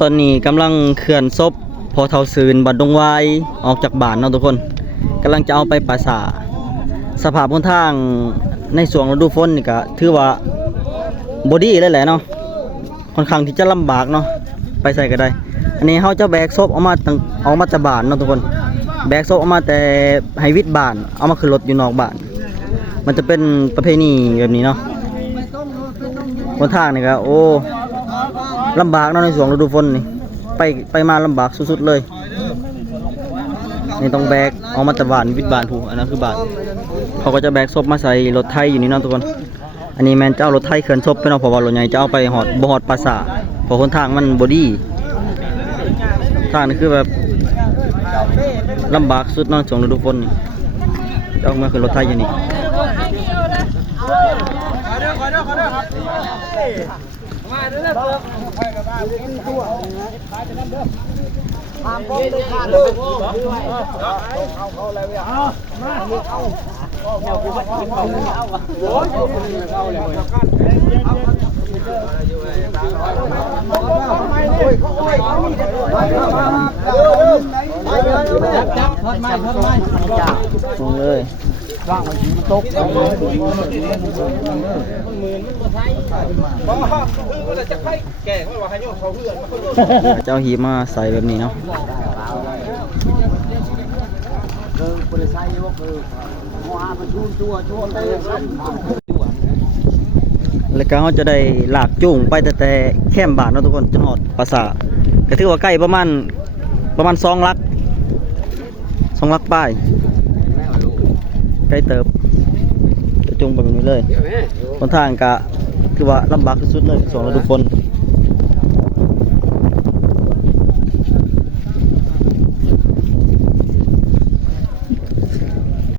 ตอนนี้กำลังเคลื่อนศพพอเท่าซืนบัดดงวายออกจากบ้านเนาะทุกคนกำลังจะเอาไปปราสาทสภาพบนทางในช่วงฤดูฝนนี่ก็ถือว่าบอดี้เลยแหละเนาะค่อนข้างที่จะลำบากเนาะไปใส่ก็ได้อันนี้เขาจะแบกศพออกมาจากบ้านเนาะทุกคนแบกศพออกมาแต่ให้วิทย์บ้านเอามาขึ้นรถอยู่นอกบ้านมันจะเป็นประเพณีแบบนี้เนาะบนทางนี่ก็โอ้ลำบากเนาะในช่วงฤดูฝนนี่ไปมาลำบากสุดๆเลยนี่ต้องแบกออกมาจากบ้านวิทย์บ้านถูกอันนั้นคือบ้านเขาก็จะแบกศพมาใส่รถไถอยู่นี่เนาะทุกคนอันนี้แมนเจ้ารถไถเคลื่อนศพไปเนาะเพราะว่ารถใหญ่จะเอาไปหอดปราสาทเพราะคนทางมันบอดี้ทางนี่คือแบบลำบากสุดเนาะช่วงฤดูฝนนี่จะเอามาขึ้นรถไถอยู่นี่ลงเลยว่างมันตกเจ้าหีมาใส่แบบนี้เนาะแล้วก็เขาจะได้ลากจูงไปแต่แคมป์บ้านเนาะทุกคนจนหอดปราสาทก็ถือว่าใกล้ประมาณ2 ลักป้ายใกล้เติบจะจูงไปแบบนี้เลยบนทางก็คือว่าลำบากที่สุดเลยช่วงฤดูฝน